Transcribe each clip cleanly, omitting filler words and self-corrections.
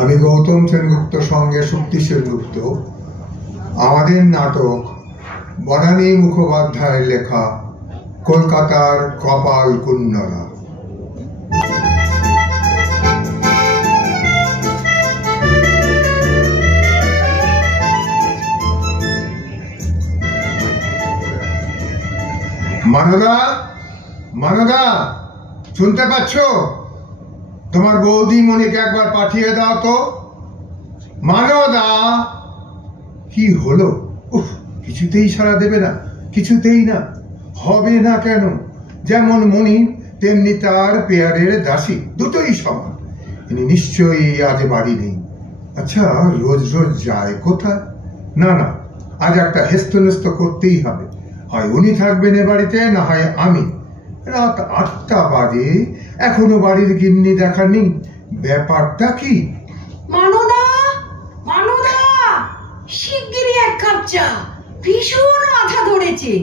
আমি গৌতম সেনগুপ্ত সঙ্গে শক্তি সেনগুপ্ত। আমাদের নাটক বনানী মুখোপাধ্যায়ের লেখা কলকাতার কপাল কুণ্ডলা। মানদা, মানদা, শুনতে পাচ্ছ? তোমার বৌদি মনিকে একবার পাঠিয়ে দাও তো। মানদা, কি হলো? উফ, কিছুতেই সাড়া দেবে না, কিছুতেই না। হবে না কেন? যেমন মনি তেমনি তার পেয়ারের দাসী, দুটোই সমান। ইনি নিশ্চয়ই আজ বাড়ি নেই। আচ্ছা, রোজ রোজ যায় কোথায়? না না, আজ একটা হেস্তনেস্ত করতেই হবে। হয় উনি থাকবেন এ বাড়িতে, না হয় আমি। রাত ৮টা বাজে, এখনো বাড়ির গিন্নি দেখা নেই। ব্যাপারটা কি? মানদা, মানদা, শিগগিরই এক কাপ চা, ভীষণ মাথা ধরেছে।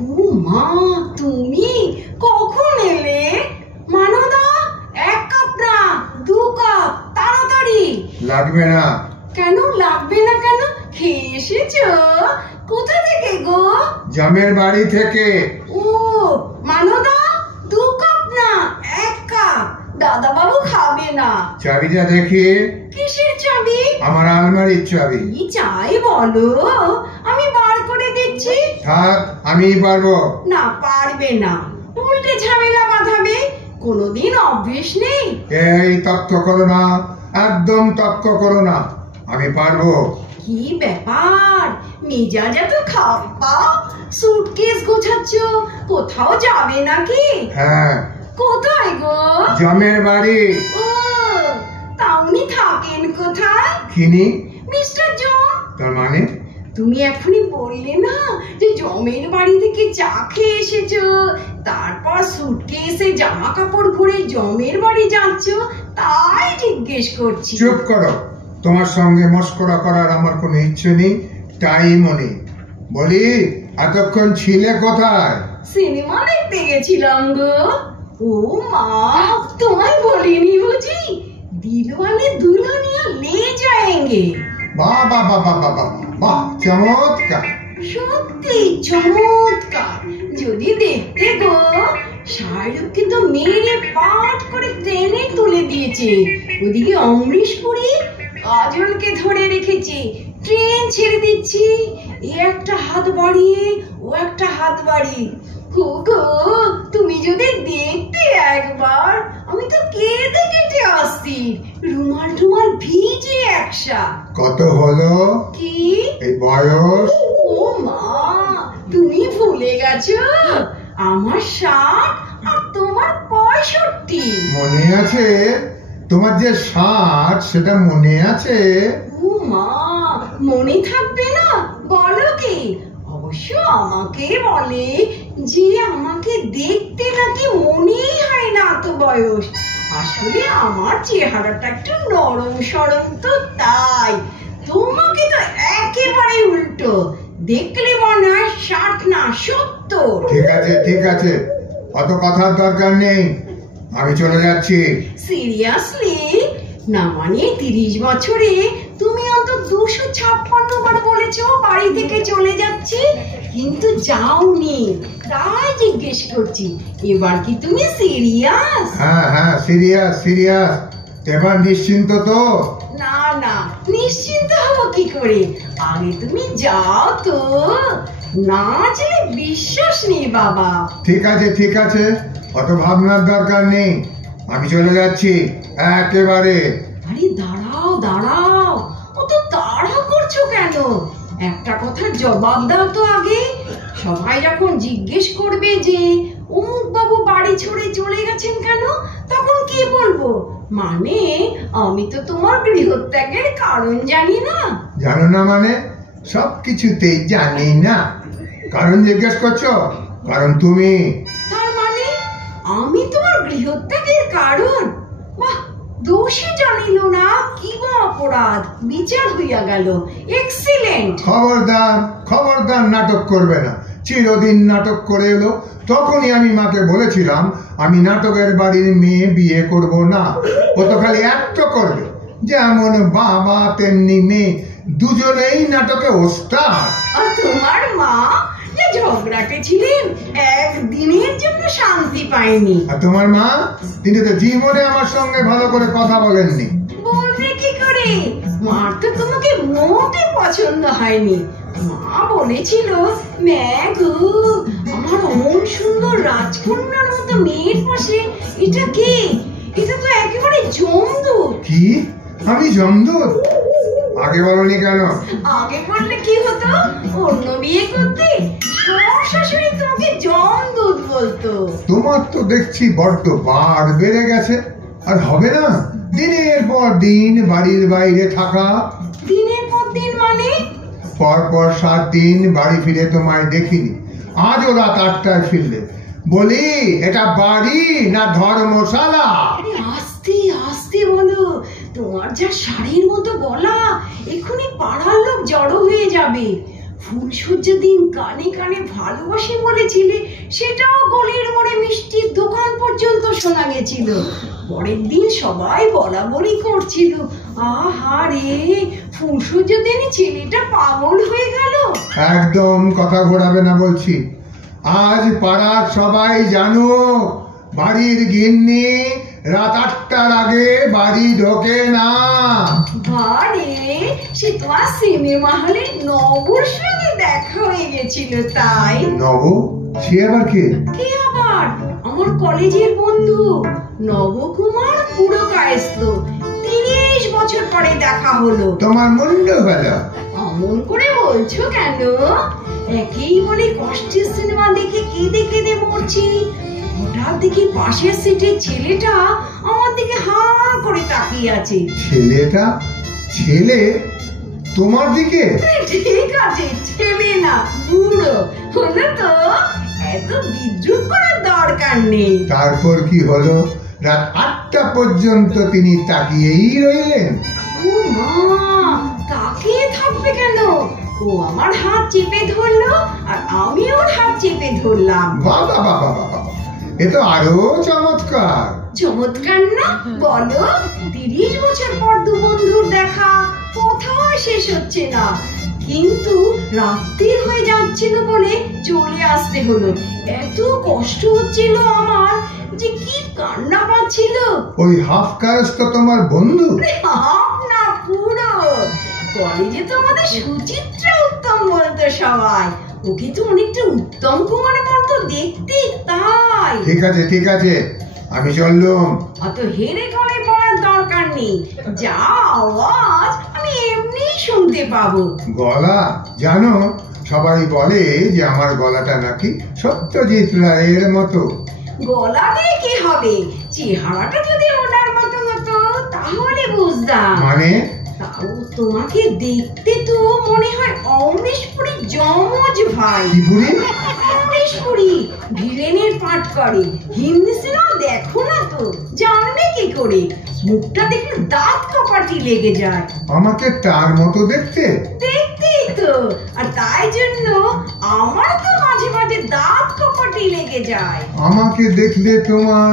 ও মা, তুমি কখন এলে? মানদা, ১ কাপ না ২ কাপ, তাড়াতাড়ি। লাগবে না। কেন লাগবে না কেন? খেয়ে এসেছো? কোথা থেকে গো? জামের বাড়ি থেকে। ও মানদা, ২ কাপ না ১ কাপ। দাদা বাবু খাবে না। চাবিটা দেখি। কিসের চাবি? আমার আলমারির চাবি। কি চাই বলো, আমি বার করে দিচ্ছি। থাক, আমিই পারবো। না, পারবে না, উল্টে ঝামেলা বাঁধাবে। কোনোদিন অভ্যেস নেই। এই তর্ক করো না, একদম তর্ক করো না। আমি পারবো। কি ব্যাপার, মেজাজ এত খারাপ? সুটকেস গোছাচ্ছ, কোথাও যাবে নাকি? হ্যাঁ। কোথায় গো? জামের বাড়ি। ও, তা উনি থাকেন কোথায়? কিনি। মিস্টার জম। তার মানে? তুমি এখনই বললে না যে জমের বাড়ি থেকে চা খেয়ে এসেছো, তারপর সুটকেসে জামা কাপড় ভরে জমের বাড়ি যাচ্ছ, তাই জিজ্ঞেস করছি। চুপ করো, তোমার সঙ্গে মস্করা করার আমার কোনো ইচ্ছে নেই, টাইমও নেই। বলি, এতক্ষণ ছিলে কোথায়? সিনেমা দেখতে গেছিলাম গো। ও মা, তোমায় বলিনি বুঝি? দিলওয়ালে দুলহানিয়া লে যায়েঙ্গে। বাহ বাহ বাহ বাহ বাহ বাহ বাহ, চমৎকার। সত্যি চমৎকার। যদি দেখতে গো, শাহরুখকে তো মেরে পাট করে ট্রেনে তুলে দিয়েছে। ওদিকে অমরিশ পুরী কাজলকে ধরে রেখেছে, ট্রেন ছেড়ে দিচ্ছি। এ একটা হাত বাড়িয়ে, ও একটা হাত বাড়িয়ে। গো, তুমি যদি দেখতে একবার, আমি তো কেঁদে কেটে আসছি, রুমাল টুমাল ভিজে একসা। কত হলো কি এই বয়স? ও মা, তুমি ভুলে গেছো? আমার ৬০ আর তোমার ৬৫। মনে আছে? তোমার যে ৬০ সেটা মনে আছে? ও মা, মনে থাকবে না? বলো কি? অবশ্য আমাকে বলে যে আমাকে দেখতে নাকি মনেই হয় না এত বয়স। আসলে আমার চেহারাটা একটু নরম সরম তো, তাই। তোমাকে তো একেবারে উল্টো, দেখলে মনে হয় ৬০ না ৭০। ঠিক আছে ঠিক আছে, অত কথার দরকার নেই, আমি চলে যাচ্ছি। সিরিয়াসলি? না মানে ৩০ বছরে তুমি অন্তত ২৫৬ বার বলেছো বাড়ি থেকে চলে যাচ্ছি, কিন্তু যাওনি, তাই জিজ্ঞেস করছি। এবার কি তুমি সিরিয়াস? হ্যাঁ হ্যাঁ, সিরিয়াস সিরিয়াস। এবার নিশ্চিন্ত তো? না না, নিশ্চিন্ত হবো কি করে? আগে তুমি যাও তো, না যে বিশ্বাস নেই বাবা। ঠিক আছে ঠিক আছে, অত ভাবনার দরকার নেই, আমি চলে যাচ্ছি একেবারে। আরে দাঁড়াও দাঁড়াও, অত তাড়া করছো কেন? একটা কথার জবাব দাও তো আগে। সবাই যখন জিজ্ঞেস করবে যে অমুক বাবু বাড়ি ছেড়ে চলে গেছেন কেন, তখন কি বলবো? মানে আমি তো তোমার গৃহত্যাগের কারণ জানি না। জানো না মানে? সবকিছুতেই জানি না। কারণ জিজ্ঞেস করছো? কারণ তুমি। তার মানে আমি তোমার গৃহত্যাগের কারণ? বাহ, দোষী জানিল না, কি বা অপরাধ, বিচার হইয়া গেল। এক্সিলেন্ট। খবরদার খবরদার নাটক করবে না, চিরদিন নাটক করে এলো। তখনই আমি মাকে বলেছিলাম আমি নাটকের বাড়ির মেয়ে বিয়ে করব না, ও তো খালি অ্যাক্ট করবে। যেমন বাবা তেমনি মেয়ে, দুজনেই নাটকে ওস্তাদ। আর তোমার মা যে ঝগড়াটে ছিলেন, একদিনের জন্য শান্তি পায়নি। আর তোমার মা, তিনি তো জীবনে আমার সঙ্গে ভালো করে কথা বলেননি। বলবে কি করে? মার তো তোমাকে মোটে পছন্দ হয়নি। মা বলেছিল, ম্যাগো আমার অমন সুন্দর রাজকন্যার মতো মেয়ের পাশে এটা কে? এটা তো একেবারে জমদূত। কি? আমি জমদূত? আগে বলনি কেন? আগে বললে কি হতো? অন্য বিয়ে করতে শাশুড়ি তোমাকে জমদূত বলতো। তোমার তো দেখছি বড্ড বার বেড়ে গেছে। আর হবে না দিনের পর দিন বাড়ির বাইরে থাকা? দিনের পর দিন মানে? পর 7 দিন বাড়ি ফিরে তোমায় দেখিনি। আজও রাত 8টায় ফিরলে। বলি এটা বাড়ি না ধর্মশালা? আরে আস্তে আস্তে বলো, তোমার যা শাড়ির মতো গলা, এক্ষুনি পাড়ার লোক জড়ো হয়ে যাবে। ফুলসজ্জার দিন কানে কানে ভালোবাসি বলেছিলে, সেটাও গলির মোড়ে মিষ্টির দোকান পর্যন্ত শোনা গেছিল। পরের দিন সবাই বলাবলি করছিল, আহারে ফুলসজ্জার দিনই ছেলেটা পাগল হয়ে গেল। একদম কথা ঘোরাবে না বলছি। আজ পাড়ার সবাই জানো বাড়ির গিন্নি রাত 8টার আগে বাড়ি ঢোকে না। আরে সে তোমার সিনেমা হলে নবর সঙ্গে দেখা হয়ে গেছিল তাই। নব? সে আবার কে? কে আবার? আমার কলেজের বন্ধু নবকুমার পুরকায়স্থ। 30 বছর পরে দেখা হলো। তোমার মুন্ডু বেলা। অমন করে বলছো কেন? একেই বলে কষ্টের সিনেমা দেখে কেঁদে কেঁদে মরছি, হঠাৎ দেখি পাশের সিটের ছেলেটা আমার দিকে হা করে তাকিয়ে আছে। ছেলেটা? ছেলে তোমার দিকে? ঠিক আছে, ছেলে না বুড়ো হলো তো। এত বিদ্রুপ করার দরকার নেই। তারপর কি হলো? রাত 8টা পর্যন্ত তিনি তাকিয়েই রইলেন। ও মা, তাকিয়ে থাকবে কেন? ও আমার হাত চেপে ধরলো আর আমি ওর হাত চেপে ধরলাম। বাবা বাবা বাবা, এ তো আরো চমৎকার। চমৎকার না বলো? 30 বছর পর দু বন্ধুর দেখা, কোথাও শেষ হচ্ছে না। কিন্তু রাত্রি হয়ে যাচ্ছিল বলে চলে আসতে হলো। এত কষ্ট হচ্ছিল আমার যে কি কান্না পাচ্ছিল। ওই হাফ কায়স্থ তোমার বন্ধু? হাফ না, পুরো। কলেজে তো আমাদের সুচিত্রা উত্তম বলতো সবাই। ওকে তো অনেকটা উত্তম কুমারের মতো দেখতে, তাই। ঠিক আছে ঠিক আছে, আমি চললুম। অত হেরে গলে পড়ার দরকার নেই। যা আওয়াজ আমি এমনি শুনতে পাবো। গলা? জানো সবাই বলে যে আমার গলাটা নাকি সত্যজিৎ রায়ের মতো। গলা দিয়ে কি হবে? চেহারাটা যদি ওনার মতো হতো তাহলে বুঝতাম। মানে? তাও তোমাকে দেখতে তো মনে হয় অমরেশ পুরীর যমজ ভাই। কি পুরি? অমরেশ পুরী ভিলেনের পাঠ করে। হিন্দি সিনেমা দেখো না তো, জানবে কি করে? মুখটা দেখলে দাঁত কপাটি লেগে যায়। আমাকে তার মতো দেখতে? দেখতেই তো, আর তাই জন্য আমার তো মাঝে মাঝে দাঁত কপাটি লেগে যায়। আমাকে দেখলে তোমার?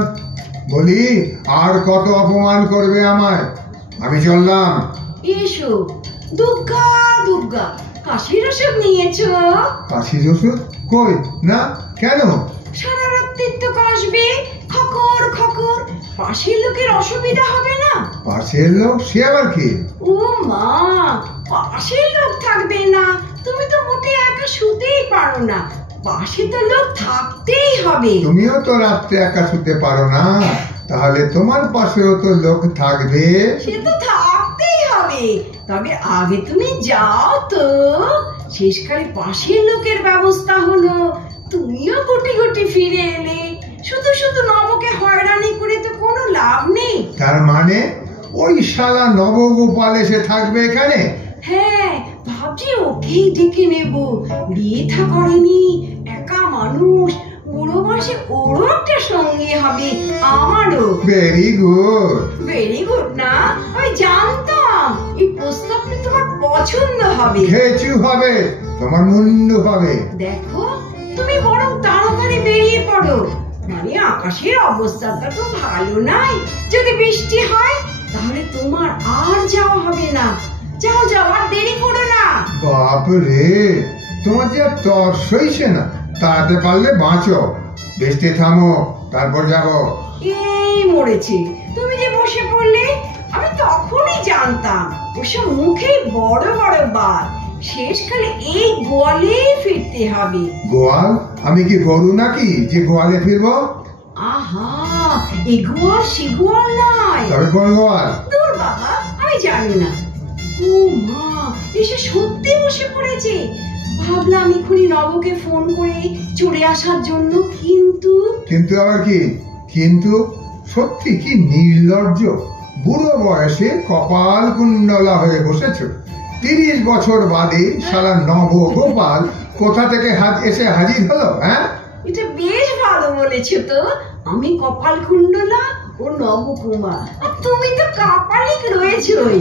বলি আর কত অপমান করবে আমায়? আমি চললাম। এসো। দুর্গা দুর্গা, কাশির ওষুধ নিয়েছো? কাশির ওষুধ? কই না, কেন? সারা রাত্রি তো কাশবে, খকর খকর। পাশের লোকের অসুবিধা হবে না? পাশের লোক? সে আবার কি? ও মা, পাশের লোক থাকবে না? তুমি তো মোটে একা শুতেই পারো না, পাশে তো লোক থাকতেই হবে। তুমিও তো রাত্রে একা শুতে পারো না, তাহলে তোমার পাশেও তো লোক থাকবে। সে তো থাকতেই হবে, তবে আগে তুমি যাও তো। শেষকালে পাশের লোকের ব্যবস্থা হলো, তুমিও গুটি গুটি ফিরে এলে। শুধু শুধু নবকে হয়রানি করে তো কোনো লাভ নেই। তার মানে ওই শালা নবগোপাল এসে থাকবে এখানে? হ্যাঁ, ভাবছি ওকেই ডেকে নেব। বিয়ে থা করেনি, একা মানুষ, বুড়ো বয়সে ওরও একটা সঙ্গী হবে, আমারও। Very good. ভেরি গুড না? আমি জানতাম এই প্রস্তাবটা তোমার পছন্দ হবে। খেচু হবে, তোমার মুন্ডু হবে। দেখো তুমি বরং তাড়াতাড়ি বেরিয়ে পড়ো। মানে আকাশের অবস্থাটা তো ভালো নাই, যদি বৃষ্টি হয় তাহলে তোমার আর যাওয়া হবে না। যাও যাও, আর দেরি করো না। বাপরে, তোমার যে আর তর সইছে না, তাড়াতে পারলে বাঁচো। বৃষ্টি থামো, তারপর যাবো। এই মরেছে, তুমি যে বসে পড়লে, আমি তখনই জানতাম ওসব মুখে বড় বড় বাদ, শেষকালে এই গোয়ালে ফিরতে হবে। গোয়াল? আমি কি গরু নাকি যে গোয়ালে ফিরবো? আহা, এই গোয়াল সে গোয়াল নয়। তবে কোন গোয়াল? দূর বাবা, আমি জানি না। ও মা, এসে সত্যি বসে পড়েছে। ভাবলাম এক্ষুনি নবকে ফোন করে চলে আসার জন্য, কিন্তু কিন্তু আবার কি কিন্তু? সত্যি কি নির্লজ্জ! বুড়ো বয়সে কপাল কুণ্ডলা হয়ে বসেছ। 30 বছর বাদে সারা নব গোপাল কোথা থেকে এসে হাজির হলো? হ্যাঁ, এটা বেশ ভালো বলেছো তো। আমি কপাল কুণ্ডলা ও নবকুমার, আর তুমি তো কাপালিক রয়েছই।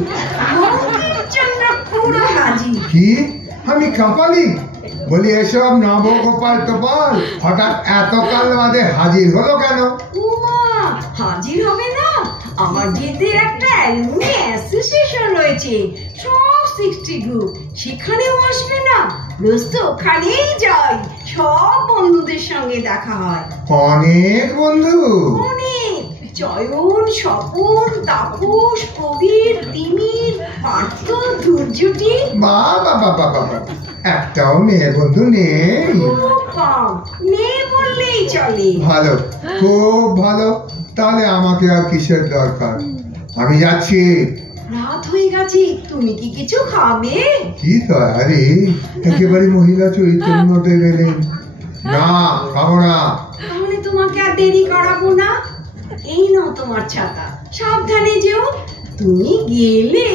চন্দ্র পুরো হাজির। কি আমি কাপালি? বলি এসব নবগোপাল টোপাল হঠাৎ এত কাল বাদে হাজির হলো কেন? উমা, হাজির হবে না? আমার যেতে একটা অ্যালুমিনি অ্যাসোসিয়েশন রয়েছে, সব 60 গ্রুপ, সেখানেও আসবে না? রোজ তো ওখানেই যাই, সব বন্ধুদের সঙ্গে দেখা হয়। অনেক বন্ধু? অনেক। চয়ন, স্বপন, তাপস, প্রবীর, তিমির, পার্থ, ধৈর্যটি। বাবা বাবা বাবা, একটাও মেয়ে বন্ধু নেই? খুব কম, নেই বললেই চলে। ভালো, খুব ভালো। তাহলে আমাকে আর কিসের দরকার? আমি যাচ্ছি। রাত হয়ে গেছে, তুমি কি কিছু খাবে? কি তৈরি! একেবারে মহিলা চৈতন্যতে গেলেন। না, খাবো না। তাহলে তোমাকে আর দেরি করাবো না। এই নাও তোমার ছাতা, সাবধানে যেও। তুমি গেলে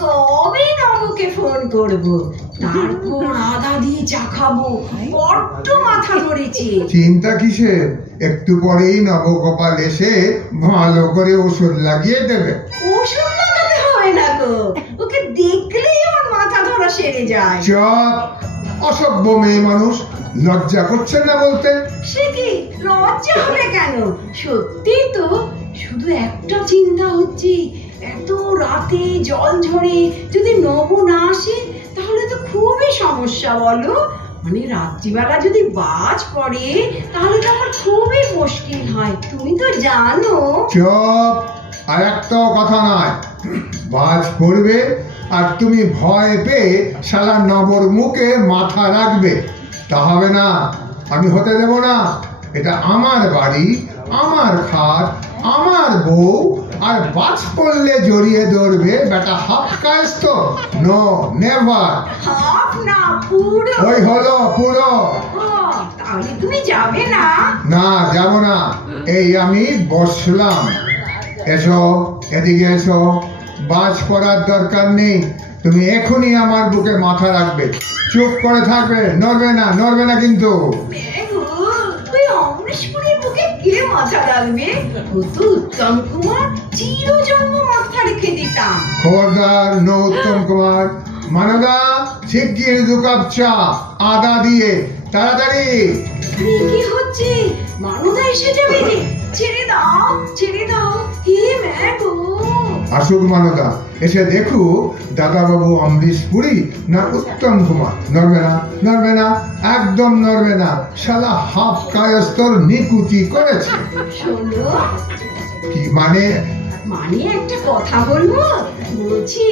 তবে নবকে ফোন করব, তারপর আদা দিয়ে চা খাবো। বড্ড মাথা ধরেছে। চিন্তা কিসের? একটু পরেই নবগোপাল এসে ভালো করে ওষুধ লাগিয়ে দেবে। ওষুধ লাগাতে হবে না গো, ওকে দেখলেই আমার মাথা ধরা সেরে যায়। চপ! অসভ্য মেয়ে মানুষ, লজ্জা করছে না বলতে? সে কি লজ্জা হবে কেন? সত্যি তো, শুধু একটা চিন্তা হচ্ছে, এত রাতে জল ঝরে যদি নব না আসে তাহলে তো খুবই সমস্যা, বলো? মানে রাত্রিবেলা যদি বাজ পড়ে তাহলে তো আমার খুবই মুশকিল হয়, তুমি তো জানো। চপ! আর একটাও কথা নয়। বাজ পড়বে আর তুমি ভয় পেয়ে শালা নবর মুখে মাথা রাখবে, তা হবে না। আমি হতে দেব না। এটা আমার বাড়ি, আমার খাট, আমার বউ, আর বাজ পড়লে জড়িয়ে ধরবে বেটা half Kayastha? No, never. Half না, পুরো। ওই হলো পুরো। ও, তাহলে তুমি যাবে না? না, যাব না। এই আমি বসলাম। এসো, এদিকে এসো। বাজ পড়ার দরকার নেই। তুমি এখনই আমার বুকে মাথা রাখবে, চুপ করে থাকবে, নড়বে না, নড়বে না কিন্তু। ওই অমরেশপুরের বুকে কে মাথা রাখবে? ও তো উত্তম কুমার, চিরজন্ম মাথা রেখে দিতাম। খবরদার, নো উত্তম কুমার। মানদা, শিগগির 2 কাপ চা, আদা দিয়ে, তাড়াতাড়ি। কি হচ্ছে? মানদা এসে যাবে। ছেড়ে দাও, ছেড়ে দাও। হে মা গো! আসুক মানদা, এসে দেখুক দাদাবাবু অমরিশ পুরী না উত্তম কুমার। নড়বে না, নড়বে না, একদম নড়বে না। শালা হাফ কায়স্তর নিকুচি করেছে। শোনো, কি মানে? মানে একটা কথা বলবো? বলছি,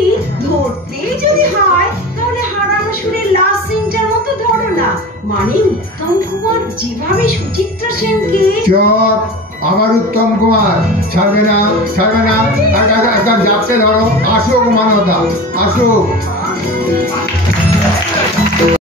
ধরতে যদি হয় তাহলে হারানো সুরের লাস্ট সিনটার মতো ধরো না। মানে উত্তম কুমার যেভাবে সুচিত্রা সেনকে। চপ! আমার উত্তম কুমার ছাড়বে না, ছাড়বে না। একদম যাচ্ছে ধরো। আসুক মানদা, আসুক।